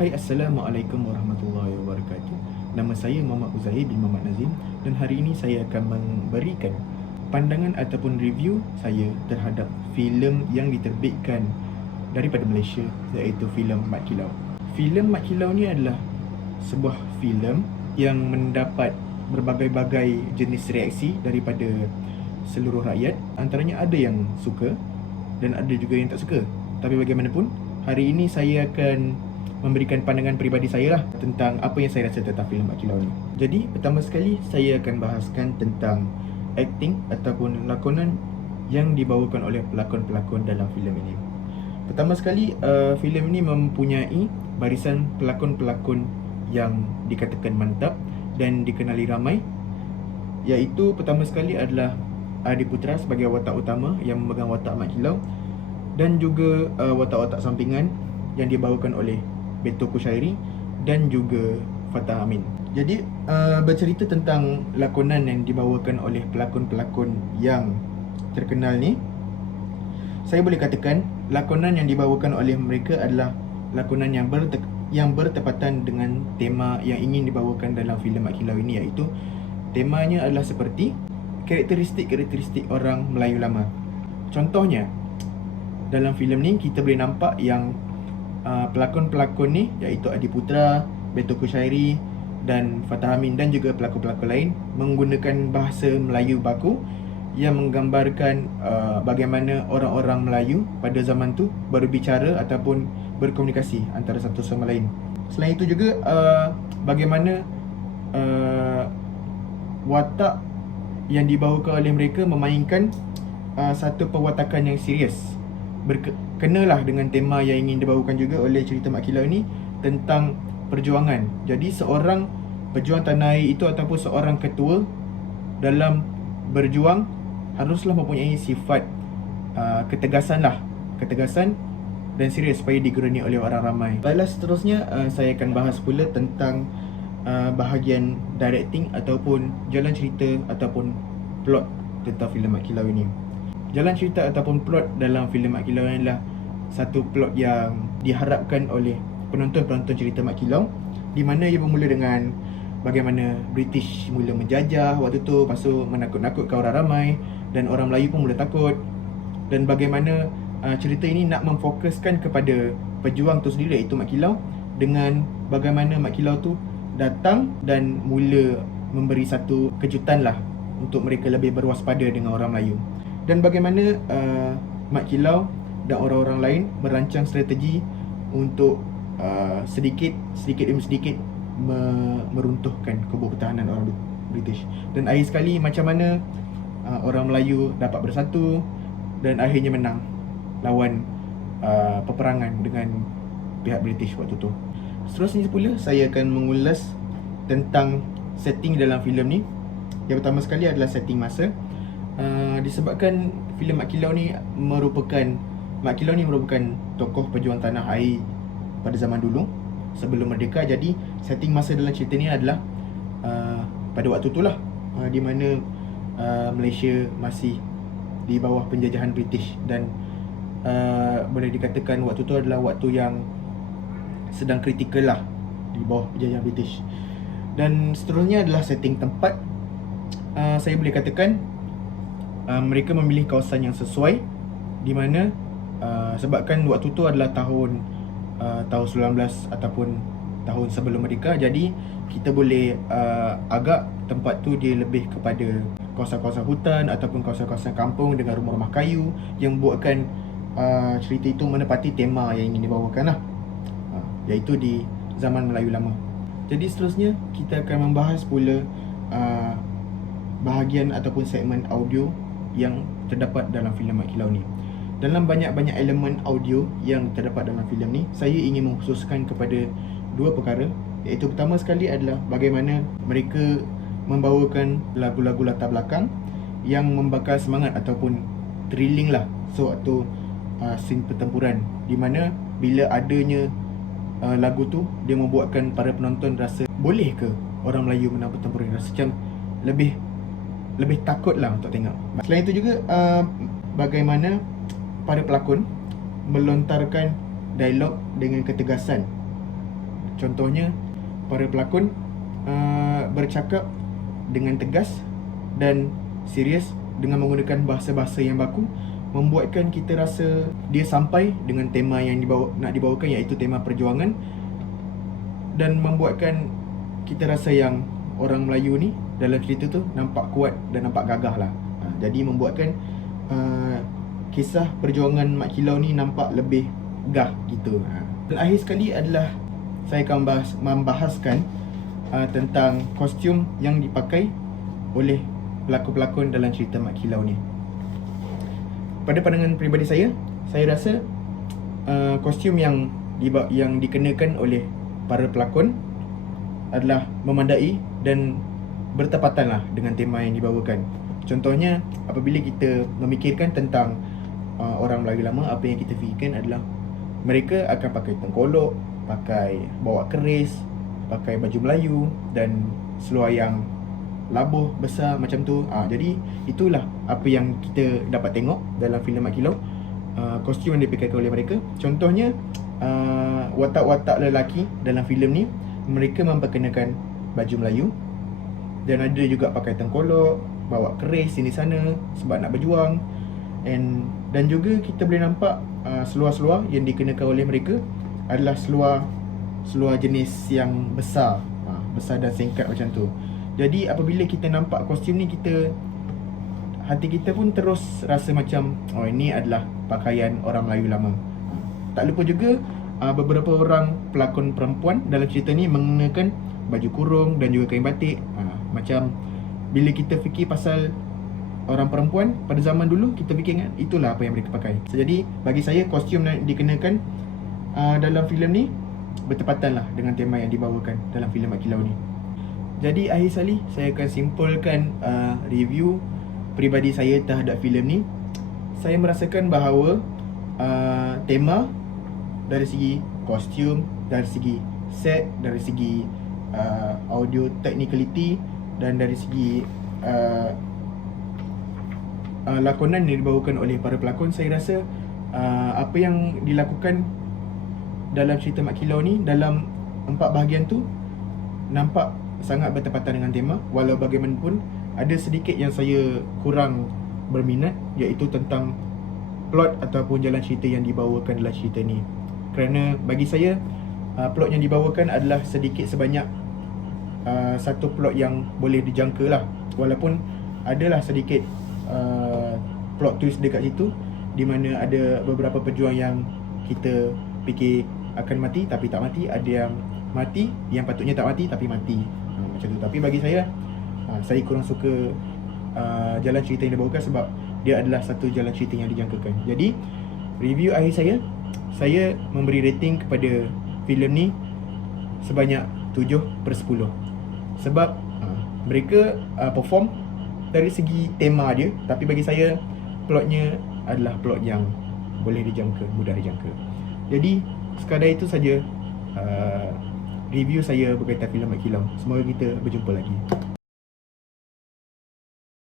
Hai, Assalamualaikum warahmatullahi wabarakatuh. Nama saya Muhammad Uzair bin Muhammad Nazim dan hari ini saya akan memberikan pandangan ataupun review saya terhadap filem yang diterbitkan daripada Malaysia, iaitu filem Mat Kilau. Filem Mat Kilau ni adalah sebuah filem yang mendapat berbagai-bagai jenis reaksi daripada seluruh rakyat. Antaranya ada yang suka dan ada juga yang tak suka. Tapi bagaimanapun, hari ini saya akan memberikan pandangan peribadi saya lah tentang apa yang saya rasa tentang filem Mat Kilau ni. Jadi, pertama sekali saya akan bahaskan tentang acting ataupun lakonan yang dibawakan oleh pelakon-pelakon dalam filem ini. Pertama sekali, filem ini mempunyai barisan pelakon-pelakon yang dikatakan mantap dan dikenali ramai, iaitu pertama sekali adalah Adi Putra sebagai watak utama yang memegang watak Mat Kilau, dan juga watak-watak sampingan yang dibawakan oleh Beto Kushairi dan juga Fatah Amin. Jadi bercerita tentang lakonan yang dibawakan oleh pelakon-pelakon yang terkenal ni, saya boleh katakan lakonan yang dibawakan oleh mereka adalah lakonan yang bertepatan dengan tema yang ingin dibawakan dalam filem Mat Kilau ini, iaitu temanya adalah seperti karakteristik orang Melayu lama. Contohnya, dalam filem ni kita boleh nampak yang pelakon-pelakon ni, iaitu Adi Putra, Beto Kushairi dan Fatah Amin dan juga pelakon-pelakon lain menggunakan bahasa Melayu baku yang menggambarkan bagaimana orang-orang Melayu pada zaman tu berbicara ataupun berkomunikasi antara satu sama lain. Selain itu juga bagaimana watak yang dibawakan oleh mereka memainkan satu perwatakan yang serius, berkenalah dengan tema yang ingin dibawakan juga oleh cerita Mat Kilau ini tentang perjuangan. Jadi seorang pejuang tanah air itu ataupun seorang ketua dalam berjuang haruslah mempunyai sifat ketegasan dan serius supaya digeruni oleh orang ramai. Baiklah, seterusnya saya akan bahas pula tentang bahagian directing ataupun jalan cerita ataupun plot tentang filem Mat Kilau ini. Jalan cerita ataupun plot dalam filem Mat Kilau adalah satu plot yang diharapkan oleh penonton-penonton cerita Mat Kilau, di mana ia bermula dengan bagaimana British mula menjajah waktu tu, lepas tu menakut-nakutkan orang ramai dan orang Melayu pun mula takut, dan bagaimana cerita ini nak memfokuskan kepada pejuang tu sendiri, iaitu Mat Kilau, dengan bagaimana Mat Kilau tu datang dan mula memberi satu kejutan lah untuk mereka lebih berwaspada dengan orang Melayu, dan bagaimana Mat Kilau dan orang-orang lain merancang strategi untuk sedikit demi sedikit meruntuhkan kubu pertahanan orang British. Dan akhir sekali macam mana orang Melayu dapat bersatu dan akhirnya menang lawan peperangan dengan pihak British waktu tu. Seterusnya pula saya akan mengulas tentang setting dalam filem ni. Yang pertama sekali adalah setting masa. Disebabkan filem Mat Kilau ni merupakan tokoh pejuang tanah air pada zaman dulu sebelum merdeka. Jadi setting masa dalam cerita ni adalah pada waktu tu lah, di mana Malaysia masih di bawah penjajahan British, dan boleh dikatakan waktu tu adalah waktu yang sedang kritikal lah di bawah penjajahan British. Dan seterusnya adalah setting tempat. Saya boleh katakan mereka memilih kawasan yang sesuai, di mana sebabkan waktu tu adalah tahun 19 ataupun tahun sebelum merdeka. Jadi kita boleh agak tempat tu dia lebih kepada kawasan-kawasan hutan ataupun kawasan-kawasan kampung dengan rumah-rumah kayu, yang buatkan cerita itu menepati tema yang ingin dibawakan lah, iaitu di zaman Melayu lama. Jadi seterusnya kita akan membahas pula bahagian ataupun segmen audio yang terdapat dalam filem Mat Kilau ni. Dalam banyak-banyak elemen audio yang terdapat dalam filem ni, saya ingin mengkhususkan kepada dua perkara, iaitu pertama sekali adalah bagaimana mereka membawakan lagu-lagu latar belakang yang membakar semangat ataupun thrilling lah sewaktu scene pertempuran, di mana bila adanya lagu tu, dia membuatkan para penonton rasa boleh ke orang Melayu menang pertempuran, rasa macam lebih takut lah untuk tengok. Selain itu juga bagaimana para pelakon melontarkan dialog dengan ketegasan Contohnya, para pelakon bercakap dengan tegas dan serius dengan menggunakan bahasa-bahasa yang baku, membuatkan kita rasa dia sampai dengan tema yang nak dibawakan, iaitu tema perjuangan, dan membuatkan kita rasa yang orang Melayu ni dalam cerita tu nampak kuat dan nampak gagah lah. Jadi membuatkan kisah perjuangan Mat Kilau ni nampak lebih gah gitu. Dan akhir sekali adalah saya akan membahaskan tentang kostum yang dipakai oleh pelakon-pelakon dalam cerita Mat Kilau ni. Pada pandangan peribadi saya rasa kostum yang dikenakan oleh para pelakon adalah memandai dan bertepatan lah dengan tema yang dibawakan. Contohnya, apabila kita memikirkan tentang orang Melayu lama, apa yang kita fikirkan adalah mereka akan pakai tengkolok, pakai bawa keris, pakai baju Melayu dan seluar yang labuh besar macam tu. Jadi itulah apa yang kita dapat tengok dalam filem Mat Kilau, kostum yang dipakai oleh mereka. Contohnya, watak-watak lelaki dalam filem ni, mereka memperkenakan baju Melayu dan ada juga pakai tengkolok, bawa keris sini sana sebab nak berjuang. Dan juga kita boleh nampak seluar-seluar yang dikenakan oleh mereka adalah seluar jenis yang besar, besar dan singkat macam tu. Jadi apabila kita nampak kostum ni, hati kita pun terus rasa macam, oh, ini adalah pakaian orang Melayu lama. Tak lupa juga beberapa orang pelakon perempuan dalam cerita ni mengenakan baju kurung dan juga kain batik. Macam bila kita fikir pasal orang perempuan pada zaman dulu, kita fikir itulah apa yang mereka pakai. Jadi bagi saya, kostum yang dikenakan dalam filem ni bertepatan lah dengan tema yang dibawakan dalam filem Mat Kilau ni. Jadi akhir sekali saya akan simpulkan review peribadi saya terhadap filem ni. Saya merasakan bahawa tema dari segi kostum, dari segi set, dari segi audio technicality dan dari segi lakonan yang dibawakan oleh para pelakon, saya rasa apa yang dilakukan dalam cerita Mat Kilau ni dalam 4 bahagian tu nampak sangat bertepatan dengan tema. Walau bagaimanapun, ada sedikit yang saya kurang berminat, iaitu tentang plot ataupun jalan cerita yang dibawakan dalam cerita ni. Kerana bagi saya, plot yang dibawakan adalah sedikit sebanyak satu plot yang boleh dijangka lah. Walaupun adalah sedikit plot twist dekat situ, di mana ada beberapa pejuang yang kita fikir akan mati tapi tak mati, ada yang mati yang patutnya tak mati tapi mati, macam tu. Tapi bagi saya kurang suka jalan cerita yang dibawakan sebab dia adalah satu jalan cerita yang dijangkakan. Jadi review akhir saya memberi rating kepada filem ni sebanyak 7/10. Sebab mereka perform dari segi tema dia, tapi bagi saya plotnya adalah plot yang boleh dijangka, mudah dijangka. Jadi sekadar itu saja review saya berkaitan filem Mat Kilau. Semoga kita berjumpa lagi.